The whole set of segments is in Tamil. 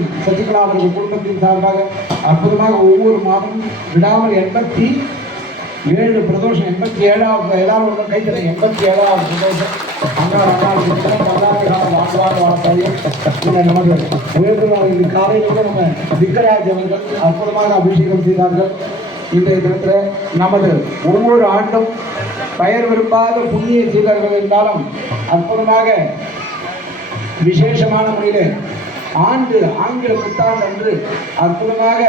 அண்ணன் சசிகலா அவர்கள் குடும்பத்தின் சார்பாக அற்புதமாக ஒவ்வொரு மாதமும் விடாமல் 87 பிரதோஷம் 87வது எல்லாரும் கைத்தறி 87வது பிரதோஷம் நமது உயர்ந்த காலையில் கூட நம்ம விக்கராஜ் அவர்கள் அற்புதமாக அபிஷேகம் செய்தார்கள். இன்றைய தினத்தில் நமது ஒவ்வொரு ஆண்டும் பெயர் விரும்பாத புண்ணிய சீடர்கள் இருந்தாலும் அற்புதமாக விசேஷமான முறையில் ஆங்கில புத்தாண்டு அன்று அற்புதமாக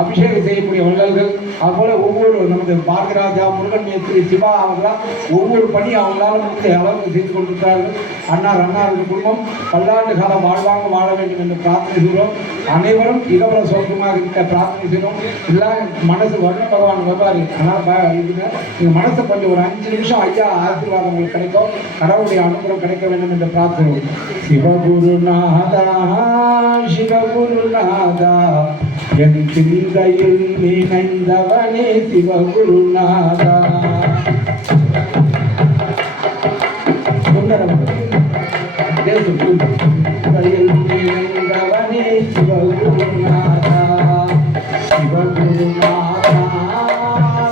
அபிஷேகம் செய்யக்கூடிய வள்ளல்கள். அதுபோல ஒவ்வொரு நமது பாரதிராஜா முருகன் மேஸ்திரி சிவா அவர்களால் ஒவ்வொரு பணி அவங்களால முடிந்த அளவுக்கு செய்து கொண்டிருக்கிறார்கள். அன்னாரது குடும்பம் பல்லாண்டு காலம் வாழ்வாங்க வாழ வேண்டும் என்று பிரார்த்தனை செய்கிறோம். அனைவரும் இகவர சோகமாக இருக்க பிரார்த்தனை செய்கிறோம். எல்லாம் மனசு வருண பகவான் வருவார். ஆனால் இதுங்க நீங்கள் மனசை கொஞ்சம் ஒரு 5 நிமிஷம் ஐயா ஆசீர்வாதம் உங்களுக்கு கிடைக்கும். கடவுளுடைய அனுகிரகம் கிடைக்க வேண்டும் என்று பிரார்த்தனை. சிவகுருநாதா சிவகுருநாதா என் சிந்தையில் நினைந்தவனே சிவகுருநாதா. நினைந்தவனே சிவகுருநாதா சிவகுருநாதா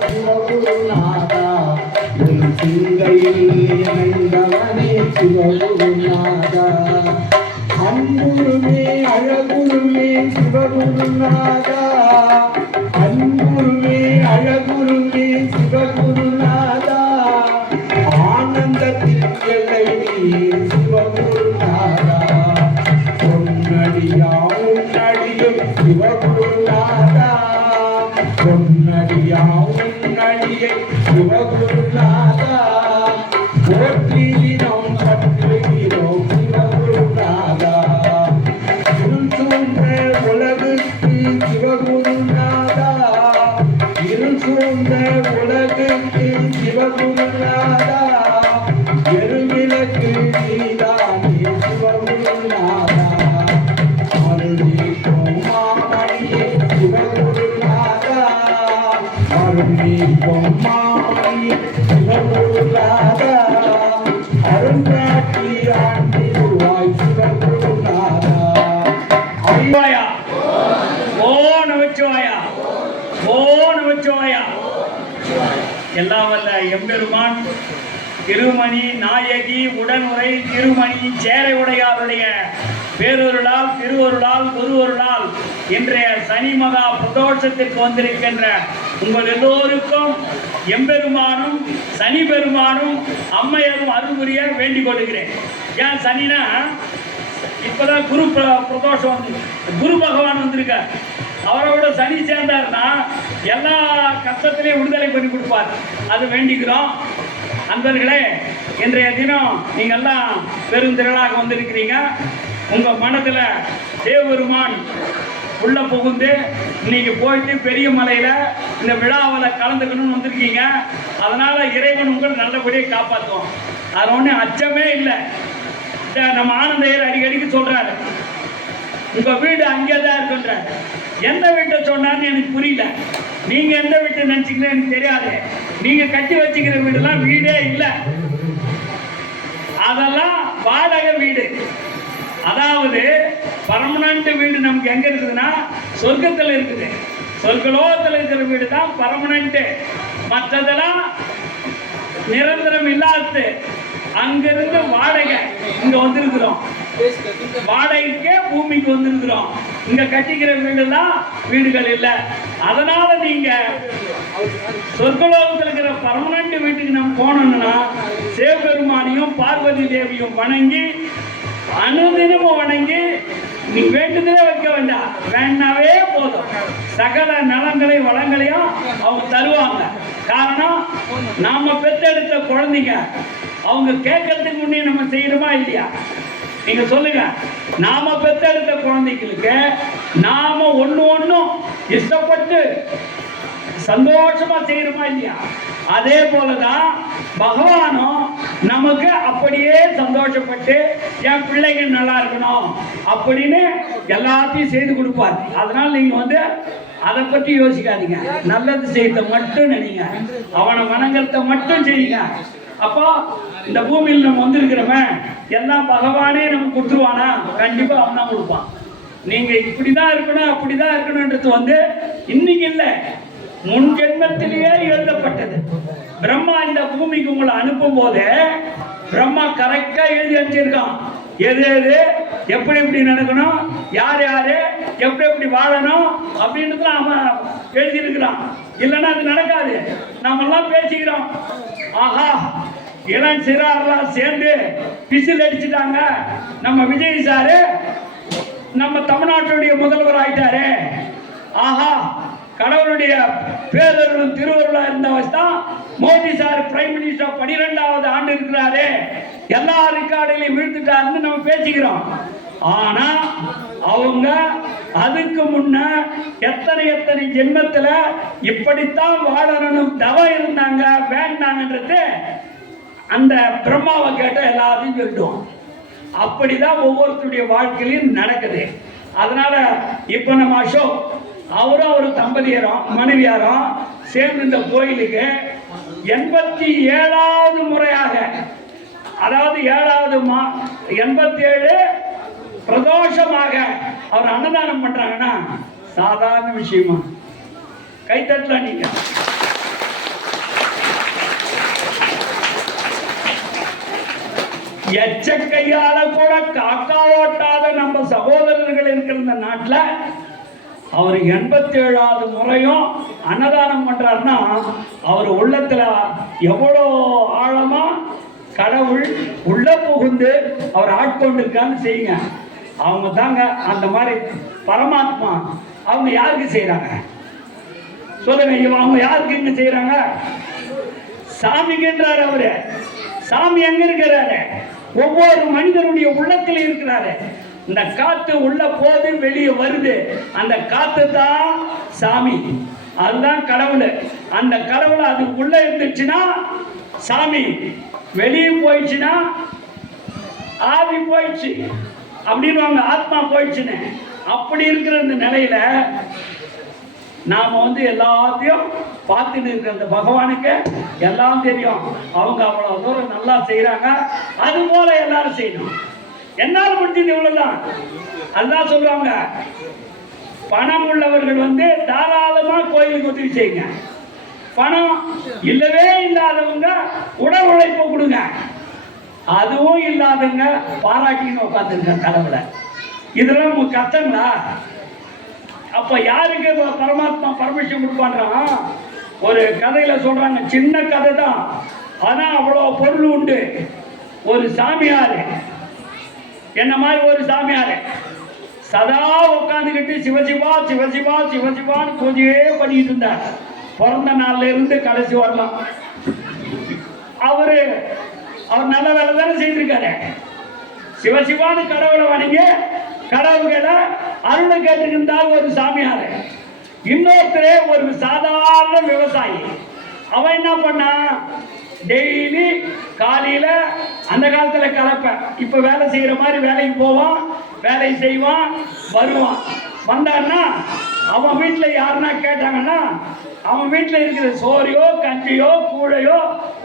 சிவகுருநாதா என் சிந்தையில் நினைந்தவனே சிவகுருநாதா. அன்புருமே அழகுருமே சிவகுருநாதா அன்புருமே அழகுருமே சிவகுருநாதா ஆனந்தத்தின் எல்லை சிவகுருநாதா பொன்னடியா உன்னடியை சிவகுருநாதா பொன்னடியா உன்னடியை சிவகுருநாதா போற்றி தினம் பற்றுகிறோம் உலகுக்கு சிவகுருநாதா இருள் சூழ்ந்த உலகுக்கு சிவகுருநாதா எருவிளக்கு நீதானே சிவகுருநாதா அருள்நீக்கும் மாமணியே சிவகுருநாதா அருள்நீக்கும் மாமணியே சிவகுருநாதா அருண்காட்சி ஆண்டி உருவாய் சிவகுருநாதா. எல்லாம் வல்ல எம்பெருமான் திருமணி நாயகி உடனுரை திருமணி சேரை உடையாருடைய பேரொருளால் திருவருளால் குருவருளால் இன்றைய சனி மகா பிரதோஷத்திற்கு வந்திருக்கின்ற உங்கள் எல்லோருக்கும் எம்பெருமானும் சனி பெருமானும் அம்மையரும் அருள் புரிய வேண்டிக் கொள்கிறேன். ஏன் சனினா இப்பதான் குரு பிரதோஷம் வந்து குரு பகவான் வந்திருக்கார். அவரோட சனி சேர்ந்தார்னா எல்லா கஷ்டத்திலையும் விடுதலை பண்ணி கொடுப்பார். அது வேண்டிக்கிறோம். அன்பர்களே, இன்றைய தினம் நீங்கள்லாம் பெருந்திரளாக வந்திருக்கிறீங்க. உங்கள் மனதில் தேவபெருமான் உள்ள புகுந்து இன்னைக்கு போயிட்டு பெரிய மலையில் இந்த விழாவில் கலந்துக்கணும்னு வந்திருக்கீங்க. அதனால் இறைவன் உங்கள் நல்லபடியாக காப்பாற்றுவோம். அது ஒன்றும் அச்சமே இல்லை. நம்ம ஆனந்தையர் அடிக்கடிக்கு சொல்கிறாரு, உங்கள் வீடு அங்கே தான் இருக்குன்றார். எந்த வீட்டை சொன்னான்னு எனக்கு புரியல. நீங்கள் எந்த வீட்டை நினச்சிங்கன்னா எனக்கு தெரியாது. நீங்கள் கட்டி வச்சுக்கிற வீடுலாம் வீடே இல்லை, அதெல்லாம் வாடகை வீடு. அதாவது பர்மனண்ட் வீடு நமக்கு எங்கே இருக்குதுன்னா சொர்க்கத்தில் இருக்குது. சொர்க்கலோகத்தில் இருக்கிற வீடு தான் பர்மனண்ட்டு. மற்றதெல்லாம் நிரந்தரம் இல்லாது. அங்கிருந்து வாடகை இங்கே வந்திருக்கிறோம். வாடகைக்கே பூமிக்கு வந்திருக்கிறோம். இங்க கட்டிக்கிற வீடுலாம் வீடுகள் இல்லை. அதனால நீங்க சொர்க்கலோகத்தில் இருக்கிற பர்மனண்ட் வீட்டுக்கு நம்ம போனோம்னா சிவபெருமானையும் பார்வதி தேவியும் வணங்கி அனுதினமும் வணங்கி நீ வேண்டுதலே வைக்க வேண்டாம், வேண்டாவே போதும். சகல நலங்களை வளங்களையும் அவங்க தருவாங்க. காரணம், நாம பெற்றெடுத்த குழந்தைங்க அவங்க கேட்கறதுக்கு முன்னே நம்ம செய்யணுமா இல்லையா? நீங்க சொல்லுங்க. நாம பெற்றெடுத்த குழந்தைகளுக்கு நாம ஒன்னும் இஷ்டப்பட்டு சந்தோஷமா செய்யணுமா இல்லையா? அதே போலதான் பகவானும் நமக்கு அப்படியே சந்தோஷப்பட்டு என் பிள்ளைங்க நல்லா இருக்கணும் அப்படின்னு எல்லாத்தையும் செய்து கொடுப்பார். அதனால நீங்க அதை பற்றி யோசிக்காதீங்க. நல்லது செய்யறத மட்டும் நினைங்க, அவனை வணங்குறத மட்டும் செய்யுங்க. அப்போ இந்த பூமியில் நம்ம வந்திருக்கிறவன் எல்லாம் பகவானே நமக்கு கொடுத்துருவானா? கண்டிப்பா அவன் தான் கொடுப்பான். நீங்க இப்படிதான் இருக்கணும் அப்படிதான் இருக்கணும்ன்றது வந்து இன்னைக்கு இல்லை, முன் ஜென்மத்திலேயே எழுதப்பட்டது. பிரம்மா இந்த பூமிக்கு உங்களை அனுப்பும் போதே பிரம்மா கரெக்டா எழுதி வச்சிருக்கான். எது எது எப்படி எப்படி நடக்கணும், யார் யாரு எப்படி எப்படி வாழணும் அப்படின்றது அவன் எழுதியிருக்கிறான். இல்லைன்னா அது நடக்காது. நாம எல்லாம் பேசிக்கிறோம், ஆஹா இளம் சிறாரெல்லாம் சேர்ந்து பிசில் அடிச்சுட்டாங்க, நம்ம விஜய் சாரு நம்ம தமிழ்நாட்டுடைய முதல்வர் ஆயிட்டாரு, ஆஹா கடவுளுடைய பேரருளும் திருவருளா இருந்தவங்க தான் மோடி சார் பிரைம் மினிஸ்டர் 12வது ஆண்டு இருக்கிறாரு, எல்லா ரெக்கார்டுகளையும் வீழ்த்துட்டாருன்னு நம்ம பேசிக்கிறோம். ஆனா அவங்க அதுக்கு முன்ன எத்தனை எத்தனை ஜென்மத்துல இப்படித்தான் வாழணும் தவம் இருந்தாங்க வேண்டாங்கன்றது அந்த பிரம்மாவை கேட்ட எல்லாத்தையும் சொல்லிட்டோம். அப்படிதான் ஒவ்வொருத்தருடைய வாழ்க்கையிலும் நடக்குது. அதனால இப்ப நம்ம அசோக் அவரும் ஒரு தம்பதியரும் மனைவியாரும் சேர்ந்து இந்த கோயிலுக்கு 87வது முறையாக, அதாவது 7வது 87 பிரதோஷமாக அவர் அன்னதானம் பண்றாங்கன்னா சாதாரண விஷயமா? கைத்தட்டலாம் நீங்க. எச்சக்கையால கூட காக்கா ஓட்டாத நம்ம சகோதரர்கள் இருக்கிற இந்த நாட்டில் அவர் 87வது முறையும் அன்னதானம் பண்றாருன்னா அவர் உள்ளத்துல எவ்வளோ ஆழமா கடவுள் உள்ள புகுந்து அவர் ஆட்கொண்டிருக்கான்னு செய்யுங்க. அவங்க தாங்க அந்த மாதிரி பரமாத்மா. அவங்க யாருக்கு செய்யறாங்க சொல்லுங்க? அவங்க யாருக்கு இங்க செய்யறாங்க? சாமிக்குன்றாரு அவரு. சாமி எங்க இருக்கிறாரு? ஒவ்வொரு மனிதனுடைய உள்ளத்தில் இருக்கிறாரு. இந்த காத்து உள்ள போது வெளியே வருது, அந்த காத்து தான் சாமி, அதுதான் கடவுள். அந்த கடவுள் அது உள்ள இருந்துச்சுன்னா சாமி, வெளியே போயிடுச்சுன்னா ஆவி போயிடுச்சு அப்படின்னு ஆத்மா போயிடுச்சுன்னு. அப்படி இருக்கிற இந்த நிலையில நாம எல்லாத்தையும் பார்த்துட்டு இருக்கிற அந்த பகவானுக்கு எல்லாம் தெரியும். அவங்க அவ்வளவு தூரம் நல்லா செய்யறாங்க, அது போல எல்லாரும் செய்யணும். என்னால முடிஞ்சது இவ்வளவுதான். அதுதான் சொல்லுவாங்க, பணம் உள்ளவர்கள் தாராளமா கோயிலுக்கு உதவி செய்யுங்க. பணம் இல்லவே இல்லாதவங்க உடல் உழைப்பு கொடுங்க. அதுவும் இல்லாதவங்க பாராட்டின்னு உட்காந்துருங்க கடவுளை. இதெல்லாம் உங்க கஷ்டங்களா? அப்ப யாருக்கு பரமாத்மா பர்மிஷன் கொடுப்பான்றான்? ஒரு கதையில சொல்றாங்க, சின்ன கதை தான், ஆனா அவ்வளவு பொருள் உண்டு. ஒரு சாமியாரு, என்ன மாதிரி ஒரு சாமியாரு சதா உட்காந்துக்கிட்டு சிவசிவா சிவசிவா சிவசிவான்னு பூஜையே பண்ணிட்டு இருந்தார். பிறந்த நாள்ல இருந்து கடைசி வரலாம். அவர் நல்ல வேலை தானே செய்திருக்காரு. சிவசிவான்னு கடவுளை வணங்கி கடவுள்களை அருளை கேட்டுக்கிட்டால் ஒரு சாமியாரு. இன்னொருத்தரே ஒரு சாதாரண விவசாயி. அவன் என்ன பண்ணா, டெய்லி காலையில அந்த காலத்துல கலப்ப, இப்ப வேலை செய்யற மாதிரி வேலைக்கு போவான், வேலை செய்வான், வருவான். வந்தான்னா அவன் வீட்டுல யாருன்னா கேட்டாங்கன்னா அவன் வீட்டுல இருக்கிற சோறையோ கஞ்சியோ கூழையோ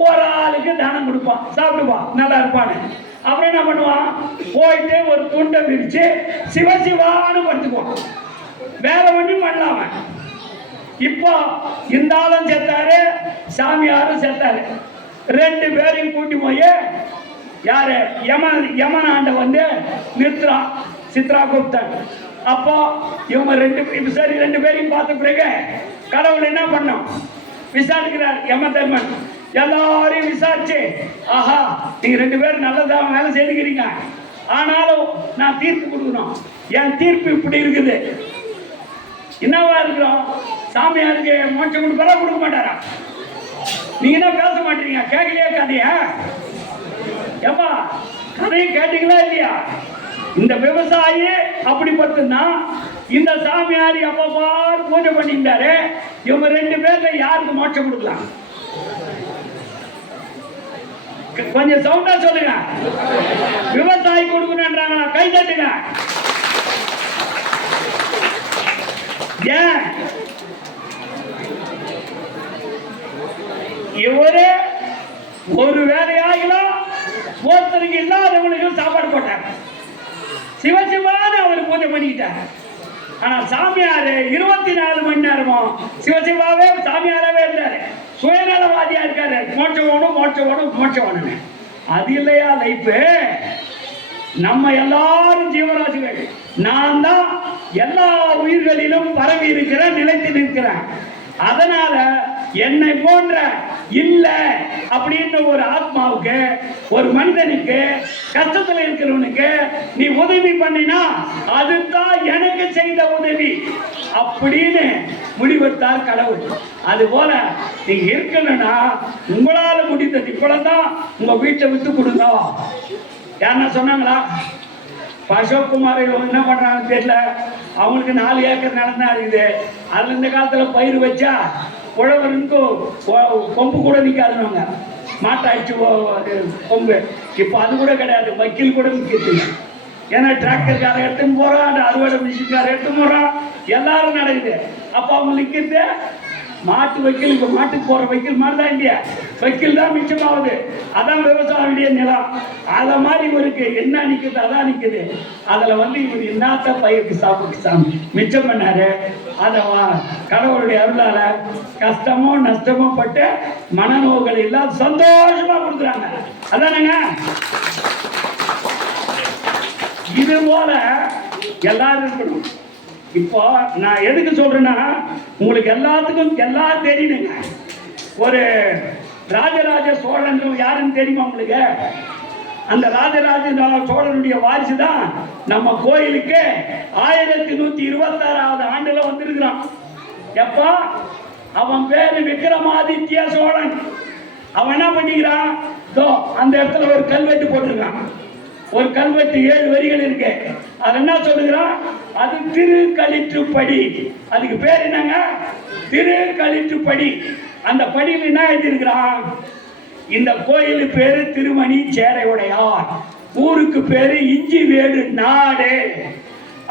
ஒரு ஆளுக்கு தானம் கொடுப்பான், சாப்பிடுவான், நல்லா இருப்பான்னு. அப்புறம் என்ன பண்ணுவான், போயிட்டு ஒரு துண்டை விரிச்சு சிவசிவான்னு படுத்துக்குவான். வேலை பண்ணி பண்ணலாம. இப்போ இந்த ஆளும் செத்தாரு, சாமியாரும் செத்தாரு. 2 பேரையும் கூட்டி போய் யாரு யமனாண்ட நிறுத்துறான், சித்ரா குப்தன். அப்போ இவங்க 2 பேரையும் பார்த்த பிறகு கடவுள் என்ன பண்ணோம், விசாரிக்கிறார் யமதர்மன். எல்லாரையும் விசாரிச்சு, ஆஹா நீங்க 2 பேரும் நல்லதான் வேலை செய்துக்கிறீங்க, ஆனாலும் நான் தீர்ப்பு கொடுக்கணும். என் தீர்ப்பு இப்படி இருக்குது. என்னவா இருக்கிறோம், சாமியாருக்கு மோட்சம் கொடுப்பாரா கொடுக்க மாட்டாரா? நீங்க என்ன பேச மாட்டீங்க? கேட்கலையா கதையா? ஏப்பா கதையை கேட்டீங்களா இல்லையா? இந்த விவசாயி அப்படிப்பட்டதுன்னா இந்த சாமியார் எப்பப்பா பூஜை பண்ணிட்டாரு. இவங்க 2 பேர்ல யாருக்கு மோட்சம் கொடுக்கலாம்? கொஞ்சம் சவுண்டா சொல்லுங்க. விவசாயி கொடுக்கணும்ன்றாங்களா? கை தட்டுங்க. ஏன் இவரு ஒரு வேலையாகலாம் ஒருத்தருக்கு இல்லாதவங்களுக்கு சாப்பாடு போட்டார். சிவசிவான்னு அவர் பூஜை பண்ணிக்கிட்டார். ஆனா சாமியார் 24 மணி நேரமும் சிவசிவாவே சாமியாராவே இருந்தாரு, சுயநலவாதியா இருக்காரு. மோட்சம் வேணும், மோட்சம் வேணும், மோட்சம் வேணும்னு. அது இல்லையா லைஃப்? நம்ம எல்லாரும் ஜீவராசிகள். நான் தான் எல்லா உயிர்களிலும் பரவி இருக்கிறேன், நிலைத்து நிற்கிறேன். அதனால என்னை போன்ற இல்ல அப்படின்னு ஒரு ஆத்மாவுக்கு, ஒரு மனிதனுக்கு, கஷ்டத்தில் இருக்கிறவனுக்கு நீ உதவி பண்ணினா அதுதான் எனக்கு செய்த உதவி அப்படின்னு முடிவெடுத்தார் கடவுள். அது போல நீங்க இருக்கணும்னா உங்களால முடிந்தது இவ்வளவுதான். உங்க வீட்டை விட்டு கொடுங்க. யாருன்னா சொன்னாங்களா? அசோக்குமார் என்ன பண்றாங்கன்னு தெரியல. அவங்களுக்கு 4 ஏக்கர் நிலம் தான் இருக்குது. அதுல இந்த காலத்துல பயிர் வச்சா உழவருக்கு கொம்பு கூட நிற்காதுவாங்க, மாட்டாச்சு கொம்பு. இப்போ அது கூட கிடையாது, வக்கீல் கூட நிற்கிறது. ஏன்னா டிராக்டர்கார எடுத்துன்னு போறான், அறுவடை மிஷின்கார எடுத்துன்னு போறான், எல்லாரும் நடக்குது. அப்போ அவங்க நிற்கிறது மாட்டு வக்கீல். இப்போ மாட்டுக்கு போற வக்கீல் மாதிரி தான் இல்லையா? வக்கீல் தான் மிச்சமாகுது. அதான் விவசாயியுடைய நிலம். அதை மாதிரி இவருக்கு என்ன நிற்குது அதான் நிற்குது. அதில் இவர் என்னத்த பயிருக்கு சாப்பிட்டு சாமி மிச்சம் பண்ணாரு. அதை கடவுளுடைய அருளால கஷ்டமோ நஷ்டமோ பட்டு மனநோய்கள் எல்லாம் சந்தோஷமா கொடுக்குறாங்க. அதானங்க? இது போல எல்லாரும் இருக்கணும். இப்போ நான் எதுக்கு சொல்றேன்னா, உங்களுக்கு எல்லாத்துக்கும் எல்லாம் தெரியணுங்க. ஒரு ராஜராஜ சோழன் யாருன்னு தெரியுமா உங்களுக்கு? அந்த ராஜராஜ சோழனுடைய வாரிசு தான் நம்ம கோயிலுக்கு 1126வது ஆண்டுல வந்திருக்கிறான். எப்போ? அவன் பேரு விக்ரமாதித்ய சோழன். அவன் என்ன பண்ணிக்கிறான்? அந்த இடத்துல ஒரு கல்வெட்டு போட்டிருக்கான். ஒரு கல்வெட்டு 7 வரிகள் இருக்கு. அது என்ன சொல்லுகிறான்? அது திருக்களிற்றுப்படி. அதுக்கு பேர் என்னங்க? திருக்களிற்றுப்படி. அந்த படியில் என்ன எழுதியிருக்கிறான்? இந்த கோயில் பேரு திருமணி சேரையுடையார், ஊருக்கு பேரு இஞ்சி வேடு நாடு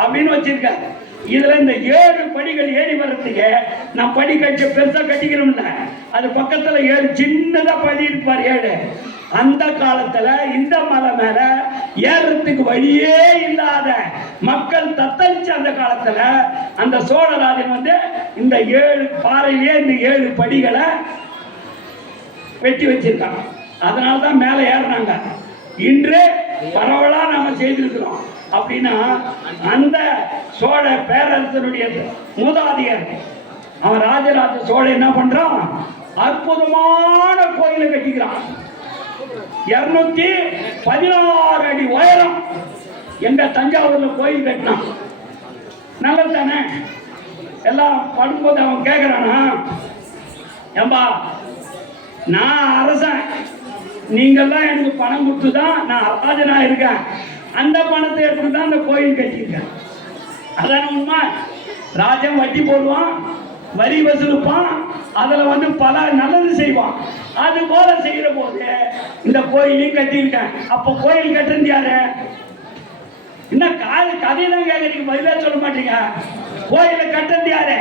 அப்படின்னு வச்சிருக்காரு. இதுல இந்த 7 படிகள் ஏறி வர்றதுக்கு நான் படி கட்டி பெருசா கட்டிக்கிறோம்ல, அது பக்கத்துல 7 சின்னதா படி இருப்பார் 7. அந்த காலத்துல இந்த மலை மேல ஏறத்துக்கு வழியே இல்லாத மக்கள் தத்தளிச்ச அந்த காலத்துல அந்த சோழராஜன் இந்த 7 பாறையிலே இந்த 7 படிகளை வெட்டி வச்சிருக்காங்க. அதனாலதான் மேல ஏறினாங்க. இன்று பரவலா நாம செய்திருக்கிறோம். அப்படின்னா அந்த சோழ பேரரசனுடைய மூதாதையர் அவன் ராஜராஜ சோழன் என்ன பண்றான்? அற்புதமான கோயிலை கட்டிக்கிறான். 216 அடி உயரம். எங்க தஞ்சாவூர்ல கோயில் கட்டினான். நல்லது தானே? எல்லாம் படும்போது அவன் கேட்கிறானா, ஏம்பா நான் அரசன், நீங்கெல்லாம் எனக்கு பணம் கொடுத்துதான் நான் ராஜனா இருக்கேன், அந்த பணத்தை எடுத்து தான் அந்த கோயில் கட்டியிருக்கேன். அதான உண்மை? ராஜன் வட்டி போடுவான், வரி வசூலிப்பான், அதுல பல நல்லது செய்வான். அது போல செய்யற போது இந்த கோயிலையும் கட்டியிருக்கேன். அப்ப கோயில் கட்டுறது யாரு? என்ன கதையெல்லாம் கேட்கறீங்க, பதிலா சொல்ல மாட்டீங்க. கோயிலை கட்டுறது யாரு?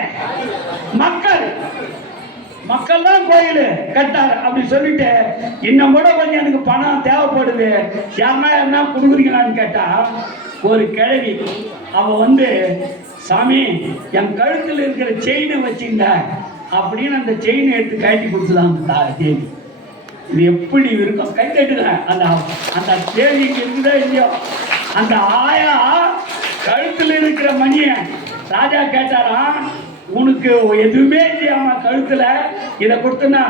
மக்கள். மக்கள் தான் கோயில் கட்டாரு. அப்படி சொல்லிட்டு இன்னும் கூட கொஞ்சம் எனக்கு பணம் தேவைப்படுது, யாருன்னா என்ன கொடுக்குறீங்களான்னு கேட்டா, ஒரு கிழவி அவ சாமி என் கழுத்தில் இருக்கிற செயினை வச்சுங்க அப்படின்னு அந்த செயினை எடுத்து கட்டி கொடுத்துதான் அந்த தேவி. இது எப்படி இருக்கும்? கை கட்டுக்கிறேன். அந்த அந்த தேவிக்கு இருக்குதோ இல்லையோ, அந்த ஆயா கழுத்தில் இருக்கிற மணிய ராஜா கேட்டாரா, உனக்கு எதுவுமே இல்லையாமா கழுத்துல, இதை கொடுத்தனா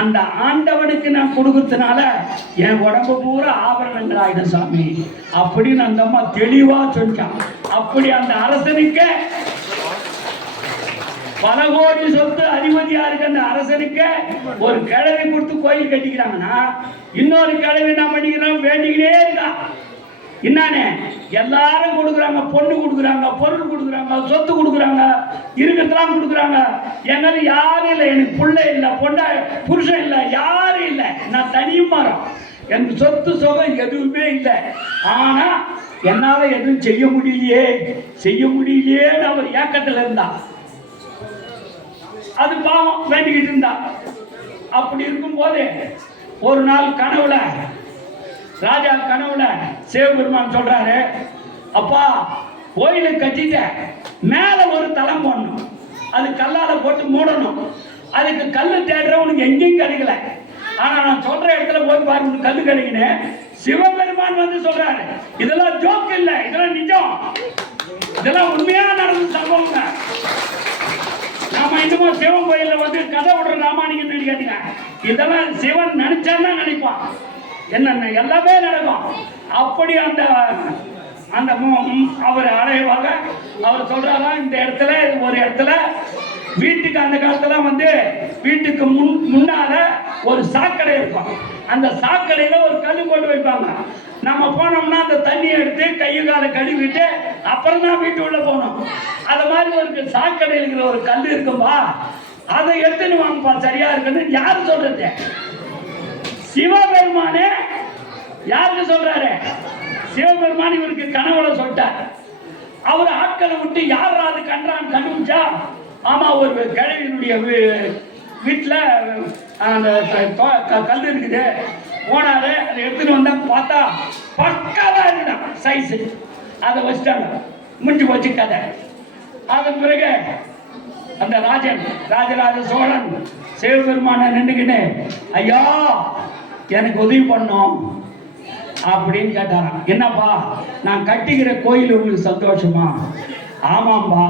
அந்த ஆண்டவனுக்கு நான் கொடுக்கறதுனால என் உடம்பு பூரா ஆபரணங்கள் ஆயிடும் சாமி அப்படின்னு அந்த அம்மா தெளிவா சொன்னான். அப்படி அந்த அரசனுக்கு பல கோடி சொத்து அதிபதியா இருக்க அந்த அரசனுக்கு ஒரு கிழவி கொடுத்து கோயில் கட்டிக்கிறாங்கன்னா, இன்னொரு கிழவி என்ன பண்ணிக்கிறான்? வேண்டிக்கிட்டே இருக்கான். என்னன்னு எல்லாரும் கொடுக்குறாங்க, பொண்ணு கொடுக்குறாங்க, பொருள் கொடுக்குறாங்க, சொத்து கொடுக்குறாங்க, இருக்கிறதெல்லாம் கொடுக்குறாங்க. என்னால யாரும் இல்லை, எனக்கு பிள்ளை இல்லை, பொண்ணா புருஷன் இல்லை, யாரும் இல்லை, நான் தனியும் மாறோம், எனக்கு சொத்து சுகம் எதுவுமே இல்லை. ஆனா என்னால எதுவும் செய்ய முடியலையேன்னு அவர் ஏக்கத்துல இருந்தா. அது பாவம் வேண்டிக்கிட்டு இருந்தா. அப்படி இருக்கும் போது ஒரு நாள் கனவுல, ராஜா கனவுல சிவபெருமான் சொல்றாரு, அப்பா கோயிலை கட்டிட்ட மேலே ஒரு தளம் போடணும், அது கல்லால போட்டு மூடணும். அதுக்கு கல் தேடுறவனுக்கு எங்கேயும் கிடைக்கல. ஆனா நான் சொல்ற இடத்துல போய் பாருங்க கல் கிடைக்குன்னு சிவபெருமான் வந்து சொல்றாரு. இதெல்லாம் ஜோக் இல்லை, இதெல்லாம் நிஜம், இதெல்லாம் உண்மையா நடந்த சம்பவங்க. நாம இன்னமும் சிவன் கோயில வந்து கதை விடுற ராமானிகன்னு கேட்டீங்க, இதெல்லாம் சிவன் நினைச்சாதான் நினைப்பான். என்னென்ன எல்லாமே நடக்கும். அப்படி அந்த அந்த அவர் அடைவாக அவர் சொல்றாரா, இந்த இடத்துல ஒரு இடத்துல வீட்டுக்கு அந்த காலத்துல வந்து வீட்டுக்கு முன்னால ஒரு சாக்கடை இருக்கும். அந்த சாக்கடையில ஒரு கல் போட்டு வைப்பாங்க. நம்ம போனோம்னா அந்த தண்ணியை எடுத்து கையை காலை கழுவிட்டு அப்புறம் தான் வீட்டு உள்ள போனோம். அது மாதிரி ஒரு சாக்கடையில் இருக்கிற ஒரு கல் இருக்கும்பா, அதை எடுத்துன்னு வாங்கப்பா சரியா இருக்குன்னு யாரு சொல்றது? சிவபெருமானே யாருக்கு சொல்றாரு? சிவபெருமான் இவருக்கு கனவுல சொல்லிட்டார். அவர் ஆட்களை விட்டு யார் அது கண்டான்னு கண்டுபிடிச்சா, ஆமா ஒரு கிழவியினுடைய வீட்டுல அந்த கல் இருக்குது. போனாரு, அதை எடுத்துட்டு வந்தா பார்த்தா பக்காவா இருந்தான் சைஸ். அதை வச்சுட்டாங்க, முடிஞ்சு போச்சு கதை. அதன் பிறகு அந்த ராஜராஜ சோழன் சிவபெருமான நின்றுக்கிட்டு, ஐயா எனக்கு உதவி பண்ணோம் அப்படின்னு கேட்டாராம். என்னப்பா, நான் கட்டிக்கிற கோயில் உங்களுக்கு சந்தோஷமா? ஆமாம்பா,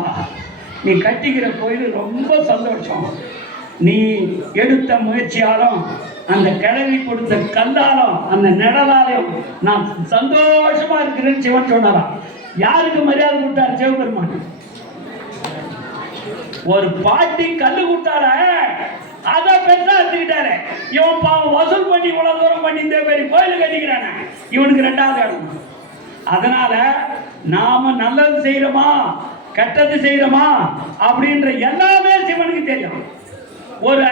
நீ கட்டிக்கிற கோயில் ரொம்ப சந்தோஷம். நீ எடுத்த முயற்சியாலும் அந்த கிழவி கொடுத்த கல்லாலும் அந்த நிழலாலையும் நான் சந்தோஷமா இருக்கிறேன்னு சிவன் சொன்னாராம். யாருக்கு மரியாதை கொடுத்தாரு சிவபெருமான்? ஒரு பாட்டி கல்லு கொடுத்தார, அதை பெருசா எடுத்துக்கிட்டாரு. இவன் பாவம் வசூல் பண்ணி இவ்வளவு தூரம் பண்ணி இந்த மாதிரி கோயில் கட்டிக்கிறான, இவனுக்கு 2வது இடம். அதனால நாம நல்லது செய்யறோமா கெட்டது செய்யறோமா அப்படின்ற எல்லாமே சிவனுக்கு தெரியும். ஒரு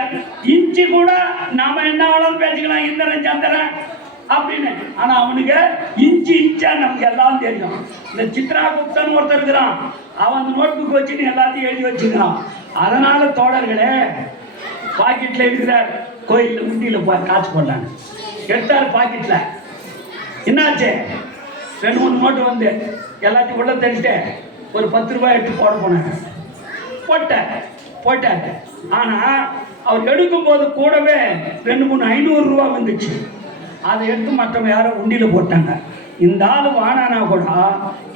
இன்ச்சு கூட நாம என்ன வேணாலும் பேசிக்கலாம், இந்திரன் சந்திரன் அப்படின்னு. ஆனா அவனுக்கு இன்ச்சா நமக்கு எல்லாம் தெரியும். இந்த சித்ராகுப்தன் ஒருத்தர் இருக்கிறான், அவன் அந்த நோட் புக் வச்சுன்னு எல்லாத்தையும் எழுதி வச்சுக்கிறான். அதனால தோழர்களே, பாக்கெட்ல இருக்கிறார் கோயில்ல முண்டியில போய் காசு போட்டாங்க, எடுத்தாரு பாக்கெட்ல. என்னாச்சு? 2-3 நோட்டு வந்து எல்லாத்தையும் உள்ள தெரிஞ்சுட்டு ஒரு 10 ரூபாய் எடுத்து போட போனாங்க. போட்டாரு. ஆனா அவர் எடுக்கும் போது கூடவே 2-3 500 ரூபாய் வந்துச்சு. அதை எடுத்து மற்றவங்க யாரோ உண்டியில போட்டாங்க. இந்த ஆளு வானானா கூட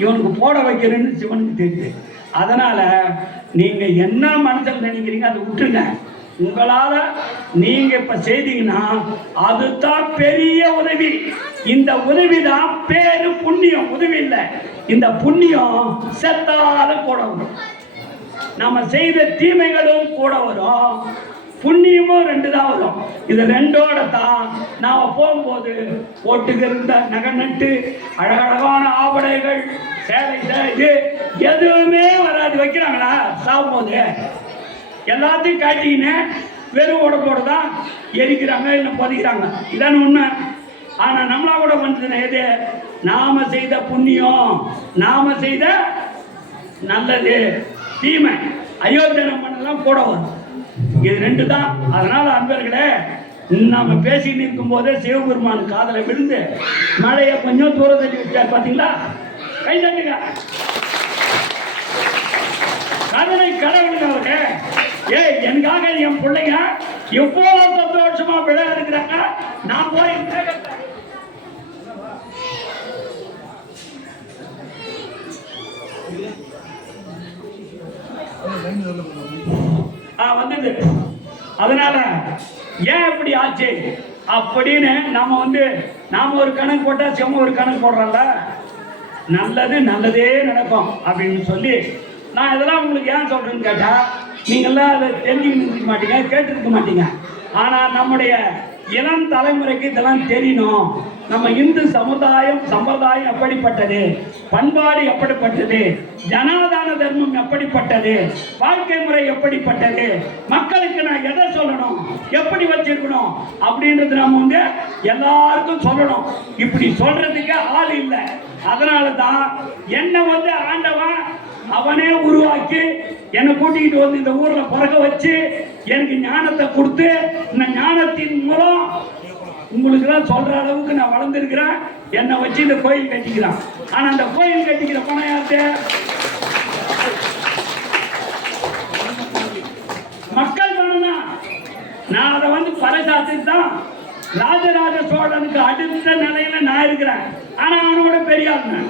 இவனுக்கு போட வைக்கிறேன்னு சிவனுக்கு தெரியுது. அதனால நீங்க என்ன மனசில் நினைக்கிறீங்க அதை விட்டுருங்க. உங்களால நீங்க இப்ப செய்தீங்கன்னா அதுதான் பெரிய உதவி. இந்த உதவி தான் பேரு புண்ணியம், உதவி இல்லை. இந்த புண்ணியம் செத்தாலும் கூட வரும். நம்ம செய்த தீமைகளும் கூட வரும், புண்ணியமும் 2 தான் வரும். இது 2ஓட தான் நாம போகும்போது போட்டுக்கிற நகை நட்டு அழகழகான ஆபடைகள் சேலை இது எதுவுமே வராது. வைக்கிறாங்களா சாகும்போது? எல்லாத்தையும் காட்டிக்கின்னு வெறும் உடம்போட தான் எரிக்கிறாங்க, இல்லை புதைக்கிறாங்க. இதான உண்மை. ஆனா நம்மளா கூட வந்து எது? நாம செய்த புண்ணியம், நாம செய்த நல்லது, தீமை அயோத்தியம் பண்ணலாம் கூட வரும். இது 2 தான். அதனால அன்பர்களே, நாம பேசிட்டு இருக்கும் போதே சிவபெருமான் காதல விழுந்து மழையை கொஞ்சம் தூர தள்ளி விட்டார். பாத்தீங்களா? கை தட்டுங்க. கருணை கடவுளுங்க அவரு. எனக்காக என் பிள்ளைங்க எவ்வளவு சந்தோஷமா விழா இருக்கிறாங்க. நான் போய் வந்தது. அதனால ஏன் இப்படி ஆச்சு அப்படின்னு நாம ஒரு கணக்கு போட்டா சிவம் ஒரு கணக்கு போடுறோம்ல. நல்லதே நடக்கும் அப்படின்னு சொல்லி நான் இதெல்லாம் உங்களுக்கு ஏன் சொல்றேன்னு கேட்டா, நீங்கள்லாம் அதை தெரிஞ்சுக்க மாட்டீங்க, கேட்டுருக்க மாட்டீங்க. ஆனா நம்முடைய இளம் தலைமுறைக்கு இதெல்லாம் தெரியணும். நம்ம இந்து சம்பிரதாயம் எப்படிப்பட்டது, பண்பாடு எப்படிப்பட்டது, ஜனாதான தர்மம் எப்படிப்பட்டது, வாழ்க்கை முறை எப்படிப்பட்டது, மக்களுக்கு நான் எதை சொல்லணும், எப்படி வச்சிருக்கணும் அப்படின்றது நம்ம எல்லாருக்கும் சொல்லணும். இப்படி சொல்றதுக்கு ஆள் இல்லை. அதனால தான் என்னை ஆண்டவன் அவனே உருவாக்கி என்னை கூட்டிக்கிட்டு வந்து இந்த ஊர்ல பிறக்க வச்சு எனக்கு ஞானத்தை கொடுத்து, இந்த ஞானத்தின் மூலம் உங்களுக்கு எல்லாம் சொல்ற அளவுக்கு நான் வளர்ந்துருக்கிறேன். என்னை வச்சு இந்த கோயில் கட்டிக்கிறான். ஆனா அந்த கோயில் கட்டிக்கிற பணம் யார்கிட்ட? ராஜசாஸ்திரி தான் ராஜராஜ சோழனுக்கு அடுத்த நிலையில நான் இருக்கிறேன். ஆனா அவனோட பெரிய ஆள்.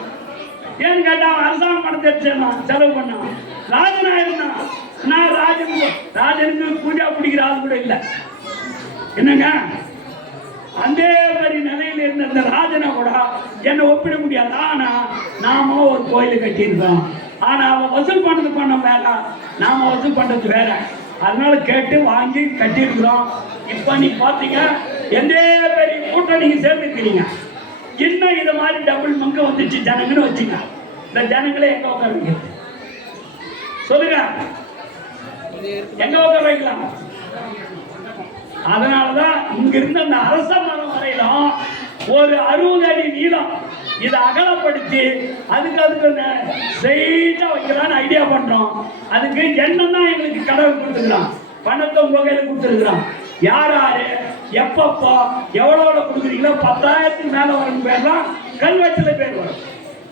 ஏன்னு கேட்டா அரசாங்க பணத்தை செலவு பண்ணான். ராஜனா இருந்தான். நான் ராஜனுக்கு பூஜா பிடிக்கிற ஆள் கூட இல்லை. என்னங்க, அந்த மாதிரி நிலையில இருந்த அந்த ராஜனை கூட என்னை ஒப்பிட முடியாது. ஆனா நாம ஒரு கோயில் கட்டியிருக்கோம். ஆனா அவன் வசூல் பண்ணது பண்ண வேற, நாம வசூல் பண்றது வேற. அதனால கேட்டு வாங்கி கட்டியிருக்கிறோம். இப்ப நீ பாத்தீங்க எந்த பெரிய கூட்டம் நீங்க சேர்ந்துக்கிறீங்க. இன்னும் இது மாதிரி டபுள் மங்க வந்துச்சு ஜனங்கன்னு வச்சுங்க. இந்த ஜனங்களே எங்க உட்கார வைக்கிறது சொல்லுங்க, எங்க உட்கார வைக்கலாம்? அதனாலதான் இங்க இருந்த அந்த அரச மரம் வரையிலும் ஒரு 60 அடி நீளம் இதை அகலப்படுத்தி அதுக்கு ஸ்ட்ரெயிட்டா வைக்கலாம்னு ஐடியா பண்றோம். அதுக்கு எண்ணம் தான் எங்களுக்கு கடவுள் கொடுத்துருக்கான், பணத்தை உங்க கையில கொடுத்துருக்கான். யார் யாரு எப்பப்போ எவ்வளவு கொடுக்குறீங்களோ 10,000க்கு மேல வரும் பேர்லாம் கல்வெட்டுல பேர் வரும்.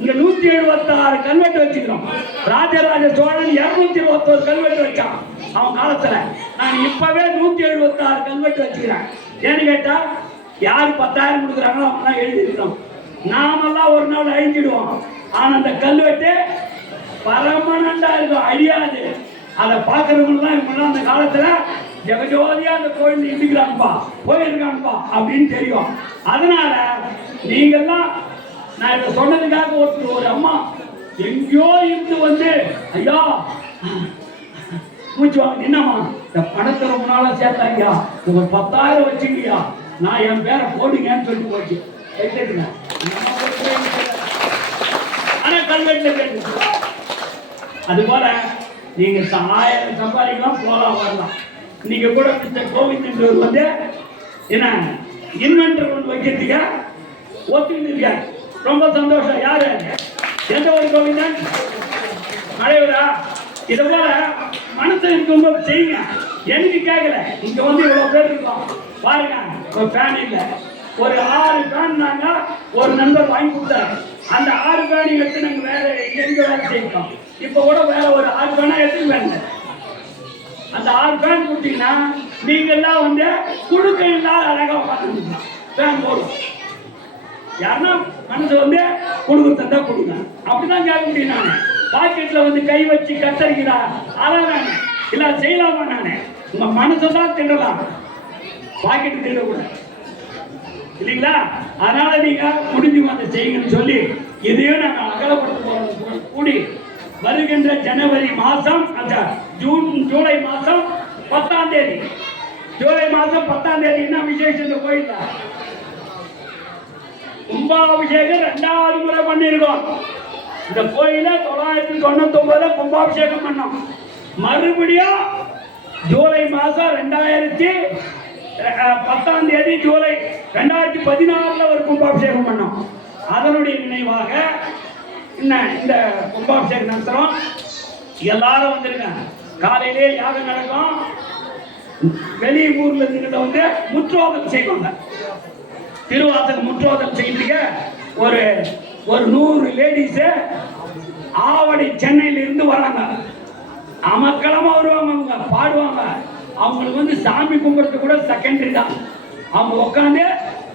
இங்க 176 கல்வெட்டு வச்சுக்கிறோம். ராஜராஜ சோழன் 221 கல்வெட்டு வச்சான் அவன் காலத்துல. நான் இப்பவே 176 கல்வெட்டு வச்சுக்கிறேன். ஏன்னு கேட்டா யாரு 10,000 கொடுக்குறாங்களோ அவங்க எழுதிருக்கோம். நாமெல்லாம் ஒரு நாள் அழிஞ்சிடுவோம். ஆனா அந்த கல்வெட்டு பரமனண்டா இருக்கும், அழியாது. அதை பாக்குறவங்கலாம் இவங்கெல்லாம் அந்த காலத்துல ஜெகஜோதியா அந்த கோயில் இருக்கிறாங்கப்பா, போயிருக்காங்கப்பா அப்படின்னு தெரியும். அதனால நீங்கெல்லாம் நான் இதை சொன்னதுக்காக ஒரு அம்மா எங்கேயோ இருந்து வந்து ஐயா மூச்சு வாங்க, என்னம்மா இந்த பணத்தை ரொம்ப நாளா சேர்த்தாங்கயா, உங்க 10,000 வச்சுங்கயா, நான் என் பேரை போடுங்கன்னு சொல்லிட்டு போச்சு. ஆனா கல்வெட்டுல கேட்டு அது போல நீங்க 1000 சம்பாதிக்கலாம், போலாம் வரலாம். நீங்க கூட மிஸ்டர் கோவிந்த் வந்து என்ன இன்வென்டர் கொண்டு வைக்கிறதுக்கு ஒத்துக்கிட்டு ரொம்ப சந்தோஷம். யாரு எந்த ஒரு கோவிந்தன் மழைவரா? இதை போல மனசு இருக்கும்போது செய்யுங்க. எனக்கு கேட்கல, இங்க வந்து இவ்வளவு பேர் இருக்கோம் பாருங்க. ஒரு ஃபேன் இல்லை, ஒரு 6 ஃபேன் நாங்க ஒரு நண்பர் வாங்கி கொடுத்தாரு. அந்த 6 ஃபேன் எடுத்து நாங்க வேற எங்க வேலை செய்யணும். இப்ப கூட வேற ஒரு 6 ஃபேனா எடுத்து வேணுங்க. அந்த 6 ஃபேன் கொடுத்தீங்கன்னா நீங்க எல்லாம் வந்து குடுக்க இல்லாத அழகா பார்த்துக்கலாம். ஃபேன் போடும். யாருன்னா மனசு வந்து கொடுக்க தந்தா கொடுங்க, அப்படிதான் கேட்க முடியும். நானு பாக்கெட்ல வந்து கை வச்சு கத்தரிக்கிறா அதான் இல்ல செய்யலாமா? நானு உங்க மனசை தான் திண்டலாம், பாக்கெட்டு திண்டக்கூடாது இல்லைங்களா? அதனால நீங்க முடிஞ்சு வந்து செய்யுங்கன்னு சொல்லி இதையும் நாங்க அகலப்படுத்த போறோம். கூடி வருகின்ற ஜனவரி மாசம் ஜூலை மாசம் 10ஆம் தேதி, ஜூலை மாசம் 10ஆம் தேதி என்ன விசேஷம்? இந்த கோயில் கும்பாபிஷேகம் 2வது முறை பண்ணிருக்கோம். இந்த கோயில 999 கும்பாபிஷேகம் பண்ணோம். மறுபடியும் ஜூலை மாசம் 2010ஆம் தேதி ஜூலை 2016 ஒரு கும்பாபிஷேகம் பண்ணோம். அதனுடைய நினைவாக இந்த கும்பாபிஷேகம் நடத்துறோம். எல்லாரும் வந்துருங்க. காலையிலே யாகம் நடக்கும். வெளி ஊர்ல இருந்து வந்து முற்றோதல் செய்வாங்க. திருவாசகம் முற்றோதல் செய்யறதுக்கு ஒரு 100 லேடிஸ் ஆவடி சென்னையில இருந்து வராங்க. அமக்களமா வருவாங்க, அவங்க பாடுவாங்க. அவங்களுக்கு வந்து சாமி கும்பிடுறது கூட செகண்டரி தான். அவங்க உட்காந்து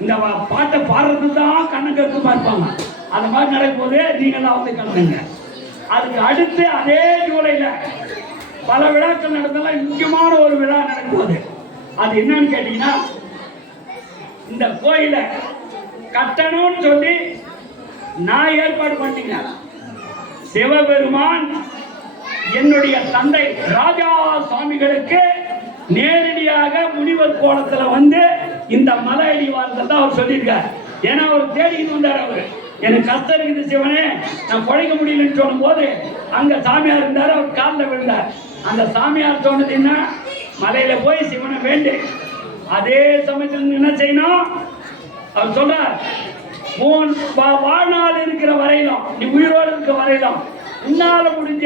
இந்த பாட்டை பாடுறது தான் கண்ணு பார்ப்பாங்க. அந்த மாதிரி நடக்கும் போது நீங்களாம் வந்து கலந்துங்க. அதுக்கு அடுத்து அதே ஜூலைல பல விழாக்கள் நடந்தாலும் முக்கியமான ஒரு விழா நடக்கும்போது அது என்னன்னு கேட்டீங்கன்னா, இந்த கோயிலை கட்டணும்னு சொல்லி நான் ஏற்பாடு பண்ணீங்க. சிவபெருமான் என்னுடைய தந்தை ராஜா சுவாமிகளுக்கு நேரடியாக முனிவர் கோலத்துல வந்து இந்த மலை அடிவாரத்தை தான் அவர் சொல்லியிருக்கார். ஏன்னா அவர் தேடிக்கிட்டு வந்தார். அவரு எனக்கு கஷ்டம் இருக்குது சிவனே, நான் குழைக்க முடியலன்னு சொல்லும் போது அங்க சாமியார் இருந்தார். அவர் காலில் விழுந்தார். அந்த சாமியார் சொன்னது என்ன, மலையில போய் சிவனை வேண்டு. அதே சமயத்தில் என்ன செய்யணும் அவர் சொல்றார், வாழ்நாள் இருக்கிற வரையிலும், நீ உயிரோடு இருக்கிற வரையிலும் உன்னால முடிஞ்ச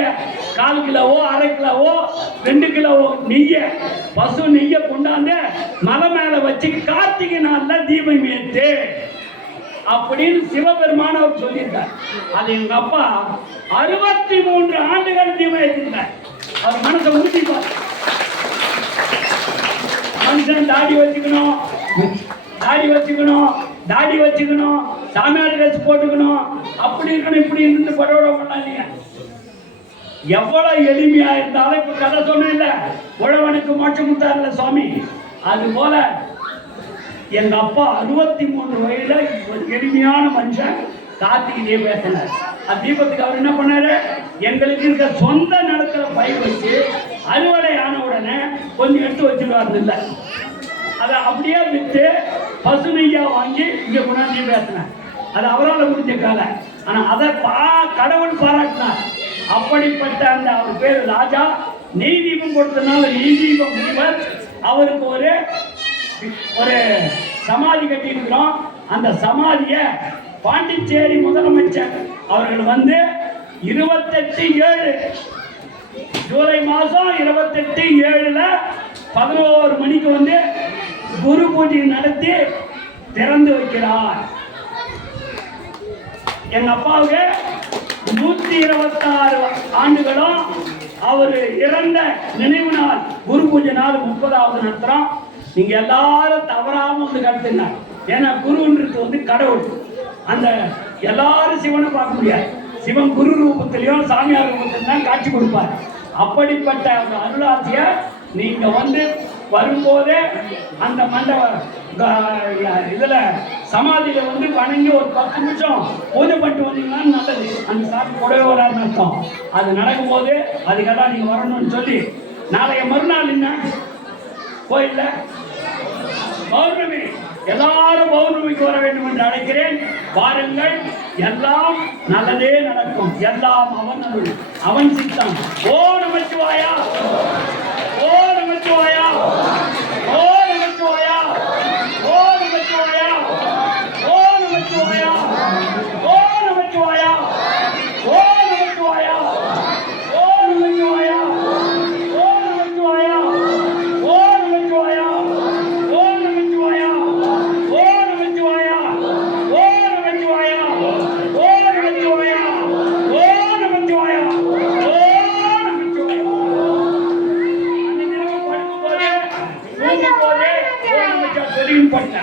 1/4 கிலோவோ 1/2 கிலோவோ 2 கிலோவோ நெய்ய, பசு நெய்ய கொண்டாந்து மலை மேல வச்சு கார்த்திகை நாள்ல தீபம் ஏத்து அப்படின்னு சிவபெருமான அவர் சொல்லியிருக்கார். அது எங்க அப்பா 63 ஆண்டுகள் தீபம் ஏற்றிருக்கார். அவர் மனசை உறுதிப்பார். மனுஷ மனுஷன் தாடி வச்சுக்கணும், தாடி வச்சுக்கணும், சாமியார் ட்ரெஸ் போட்டுக்கணும், அப்படி இருக்கணும், இப்படி இருந்து படோட பண்ணாதீங்க. எவ்வளவு எளிமையா இருந்தாலும் இப்ப கதை சொன்ன உழவனுக்கு மோட்சம் கொடுத்தாருல சுவாமி, அது போல எங்க அப்பா 63 வயதுல ஒரு எளிமையான மனுஷன் கார்த்திகிட்டே பேசினார். அது தீபத்துக்கு அவர் என்ன பண்ணாரு, எங்களுக்கு இருக்க சொந்த நடக்கிற பயிர் வச்சு அறுவடை ஆன உடனே கொஞ்சம் எடுத்து வச்சுருவாரு. இல்லை அதை அப்படியே விற்று பசு நெய்யா வாங்கி இங்க கொண்டாந்து பேசினார். அது அவரால் முடிஞ்ச கால. ஆனா அதை கடவுள் பாராட்டினார். அப்படிப்பட்ட அந்த அவர் பேரு ராஜா. நெய் தீபம் கொடுத்ததுனால நெய் தீபம் முனிவர் அவருக்கு ஒரு சமாதி கட்டியிருக்கிறோம். அந்த சமாதிய பாண்டிச்சேரி முதலமைச்சர் அவர்கள் 28/7 ஜூலை மாதம் 28/7 11 மணிக்கு குரு பூஜை நடத்தி திறந்து வைக்கிறார். எங்க அப்பாவுக்கு 126 ஆண்டுகளும் அவர் இறந்த நினைவு நாள் குரு பூஜை நாள் 30வது நடத்துறோம். நீங்க எல்லாரும் தவறாம கருத்துங்க. ஏன்னா குருன்றது கடவுள். அந்த எல்லாரும் சிவனை பார்க்க முடியாது. சிவன் குரு ரூபத்திலையும் சாமியார் ரூபத்திலும் தான் காட்சி கொடுப்பார். அப்படிப்பட்ட அந்த அருளாட்சிய நீங்க வரும்போதே அந்த மண்டப இதுல சமாதியில வணங்கி ஒரு 10 நிமிஷம் பூஜை பண்ணிட்டு வந்தீங்கன்னா நல்லது. அந்த சாமி கூடவே வராதுன்னு அர்த்தம். அது நடக்கும்போது அதுக்கெல்லாம் நீங்க வரணும்னு சொல்லி நாளைய மறுநாள் என்ன கோயில்ல பௌர்ணமி, எல்லாரும் பௌர்ணமிக்கு வர வேண்டும் என்று அழைக்கிறேன். வாருங்கள், எல்லாம் நல்லதே நடக்கும். எல்லாம் அவன் அருள், அவன் சித்தம். ஓ நமச்சிவாயா, ஓ நமச்சிவாயா, ஓ நமச்சிவாயா, ஓ நமச்சிவாயா, ஓ நமச்சிவாயா, ஓ நமச்சிவாயா, ஓ நமச்சிவாயா, ஓ நமச்சிவாயா, ஓ நமச்சிவாயா, ஓ நமச்சிவாயா, ஓ நமச்சிவாயா, ஓ நமச்சிவாயா, ஓ நமச்சிவாயா, ஓ நமச்சிவாயா, ஓ நமச்சிவாயா, ஓ நமச்சிவாயா. அன்னைக்கு படுக்கும்போது தூங்கும்போது ஓ நமச்சிவாயா சொல்லியும் பண்ண